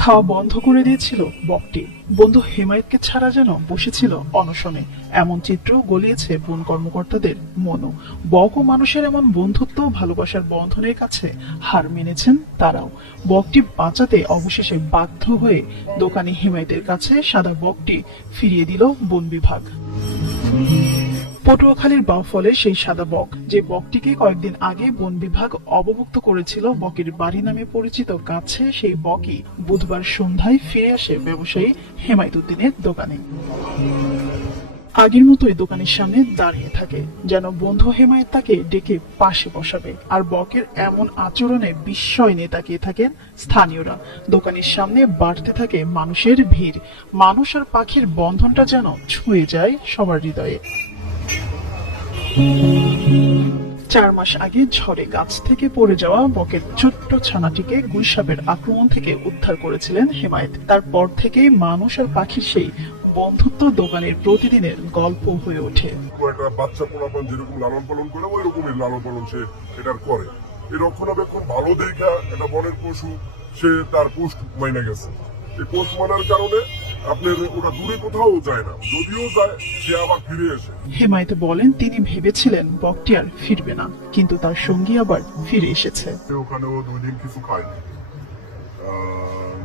খাওয়া বন্ধ করে দিয়েছিল বকটি। বন্ধু হেমায়েতকে ছাড়া যেন বসেছিল অনশনে। এমন চিত্র গলিয়েছে বন কর্মকর্তাদের মনও। বক ও মানুষের এমন বন্ধুত্ব ভালোবাসার বন্ধনের কাছে হার মেনেছেন তারাও। বকটি বাঁচাতে অবশেষে বাধ্য হয়ে দোকানি হেমায়েতের কাছে সাদা বকটি ফিরিয়ে দিল বন বিভাগ। পটুয়াখালীর বাউফলে সেই সাদা বক, যে বকটিকে কয়েকদিন আগে বন বিভাগ অবমুক্ত করেছিল বকের বাড়ি নামে পরিচিত গাছে, সেই বকই বুধবার সন্ধ্যায় ফিরে আসে ব্যবসায়ী হেমায়েত উদ্দিনের দোকানে। আগের মতোই দোকানের সামনে দাঁড়িয়ে থাকে, যেন বন্ধু হেমায়েত তাকে ডেকে পাশে বসাবে। আর বকের এমন আচরণে বিস্ময় নিয়ে তাকিয়ে থাকেন স্থানীয়রা। দোকানের সামনে বাড়তে থাকে মানুষের ভিড়। মানুষ আর পাখির বন্ধনটা যেন ছুঁয়ে যায় সবার হৃদয়ে। 4 মাস আগে ঝড়ে গাছ থেকে পড়ে যাওয়া বকের ছোট্ট ছানাটিকে গুলশাবের আক্রমণ থেকে উদ্ধার করেছিলেন হেমায়েত। তারপর থেকেই মানুষ আর পাখির সেই বন্ধুত্ব দোকানের প্রতিদিনের গল্প হয়ে ওঠে। একটা বাচ্চা পোলাপান যেরকম লালন পালন করে ওই রকমই লালন পালন সে এটার করে। এই রক্ষণাবেক্ষণ ভালো দেখা একটা বনের পশু সে তার পোস্ট মাইনে গেছে। এই পোস্ট মানার কারণে আপনার ওটা দূরে কোথাও যায় না, যদিও যায় সে আবার ফিরে আসে। হেমায়েত বলেন, তিনি ভেবেছিলেন বকটি আর ফিরবে না, কিন্তু তার সঙ্গী আবার ফিরে এসেছে। ওখানে ও 2 দিন কিছু খায়নি,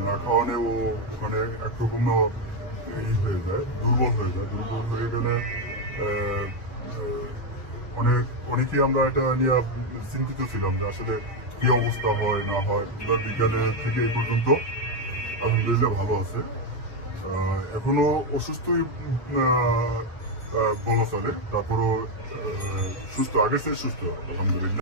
না খাওয়ানে ও ওখানে একরকম হয়ে যায়, দুর্বল হয়ে যায়। দুর্বল হয়ে গেলে অনেকেই আমরা এটা নিয়ে চিন্তিত ছিলাম যে আসলে কি অবস্থা হয় না হয়। বিকালে থেকে এই পর্যন্ত আলহামদুলিল্লাহ ভালো আছে। এখনো অসুস্থই বলা চলে, তারপরও সুস্থ, আগের চেয়ে সুস্থ আলহামদুলিল্লাহ।